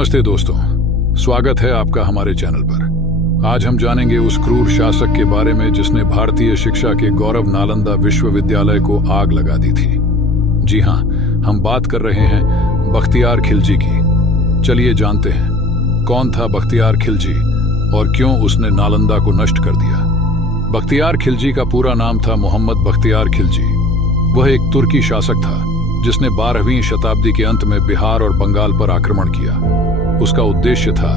नमस्ते दोस्तों, स्वागत है आपका हमारे चैनल पर। आज हम जानेंगे उस क्रूर शासक के बारे में जिसने भारतीय शिक्षा के गौरव नालंदा विश्वविद्यालय को आग लगा दी थी। जी हाँ, हम बात कर रहे हैं बख्तियार खिलजी की। चलिए जानते हैं कौन था बख्तियार खिलजी और क्यों उसने नालंदा को नष्ट कर दिया। बख्तियार खिलजी का पूरा नाम था मोहम्मद बख्तियार खिलजी। वह एक तुर्की शासक था जिसने 12वीं शताब्दी के अंत में बिहार और बंगाल पर आक्रमण किया। उसका उद्देश्य था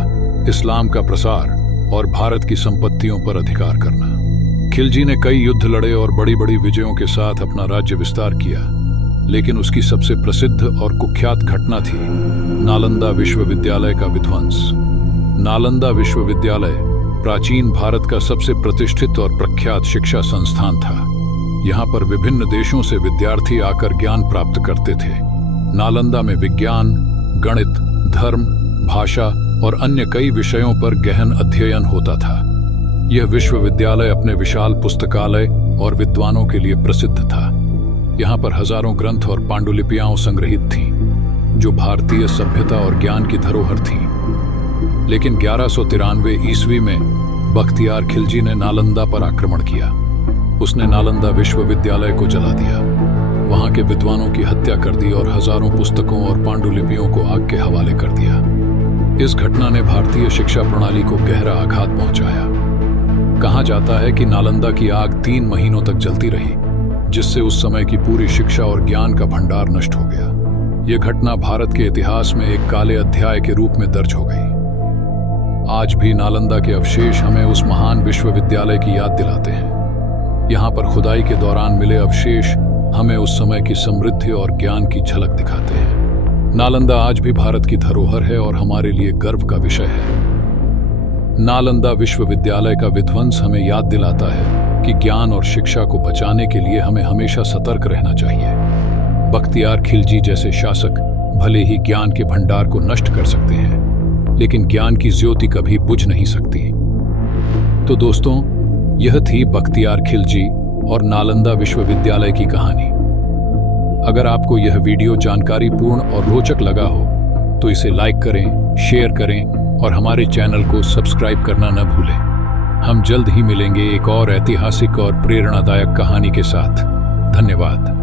इस्लाम का प्रसार और भारत की संपत्तियों पर अधिकार करना। खिलजी ने कई युद्ध लड़े और बड़ी बड़ी विजयों के साथ अपना राज्य विस्तार किया, लेकिन उसकी सबसे प्रसिद्ध और कुख्यात घटना थी नालंदा विश्वविद्यालय का विध्वंस। नालंदा विश्वविद्यालय प्राचीन भारत का सबसे प्रतिष्ठित और प्रख्यात शिक्षा संस्थान था। यहाँ पर विभिन्न देशों से विद्यार्थी आकर ज्ञान प्राप्त करते थे। नालंदा में विज्ञान, गणित, धर्म, भाषा और अन्य कई विषयों पर गहन अध्ययन होता था। यह विश्वविद्यालय अपने विशाल पुस्तकालय और विद्वानों के लिए प्रसिद्ध था। यहाँ पर हजारों ग्रंथ और पांडुलिपियां संग्रहित थीं, जो भारतीय सभ्यता और ज्ञान की धरोहर थीं। लेकिन 1193 ईस्वी में बख्तियार खिलजी ने नालंदा पर आक्रमण किया। उसने नालंदा विश्वविद्यालय को जला दिया, वहां के विद्वानों की हत्या कर दी और हजारों पुस्तकों और पांडुलिपियों को आग के हवाले कर दिया। इस घटना ने भारतीय शिक्षा प्रणाली को गहरा आघात पहुंचाया। कहा जाता है कि नालंदा की आग 3 महीनों तक जलती रही, जिससे उस समय की पूरी शिक्षा और ज्ञान का भंडार नष्ट हो गया। यह घटना भारत के इतिहास में एक काले अध्याय के रूप में दर्ज हो गई। आज भी नालंदा के अवशेष हमें उस महान विश्वविद्यालय की याद दिलाते हैं। यहाँ पर खुदाई के दौरान मिले अवशेष हमें उस समय की समृद्धि और ज्ञान की झलक दिखाते हैं। नालंदा आज भी भारत की धरोहर है और हमारे लिए गर्व का विषय है। नालंदा विश्वविद्यालय का विध्वंस हमें याद दिलाता है कि ज्ञान और शिक्षा को बचाने के लिए हमें हमेशा सतर्क रहना चाहिए। बख्तियार खिलजी जैसे शासक भले ही ज्ञान के भंडार को नष्ट कर सकते हैं, लेकिन ज्ञान की ज्योति कभी बुझ नहीं सकती। तो दोस्तों, यह थी बख्तियार खिलजी और नालंदा विश्वविद्यालय की कहानी। अगर आपको यह वीडियो जानकारीपूर्ण और रोचक लगा हो तो इसे लाइक करें, शेयर करें और हमारे चैनल को सब्सक्राइब करना न भूलें। हम जल्द ही मिलेंगे एक और ऐतिहासिक और प्रेरणादायक कहानी के साथ। धन्यवाद।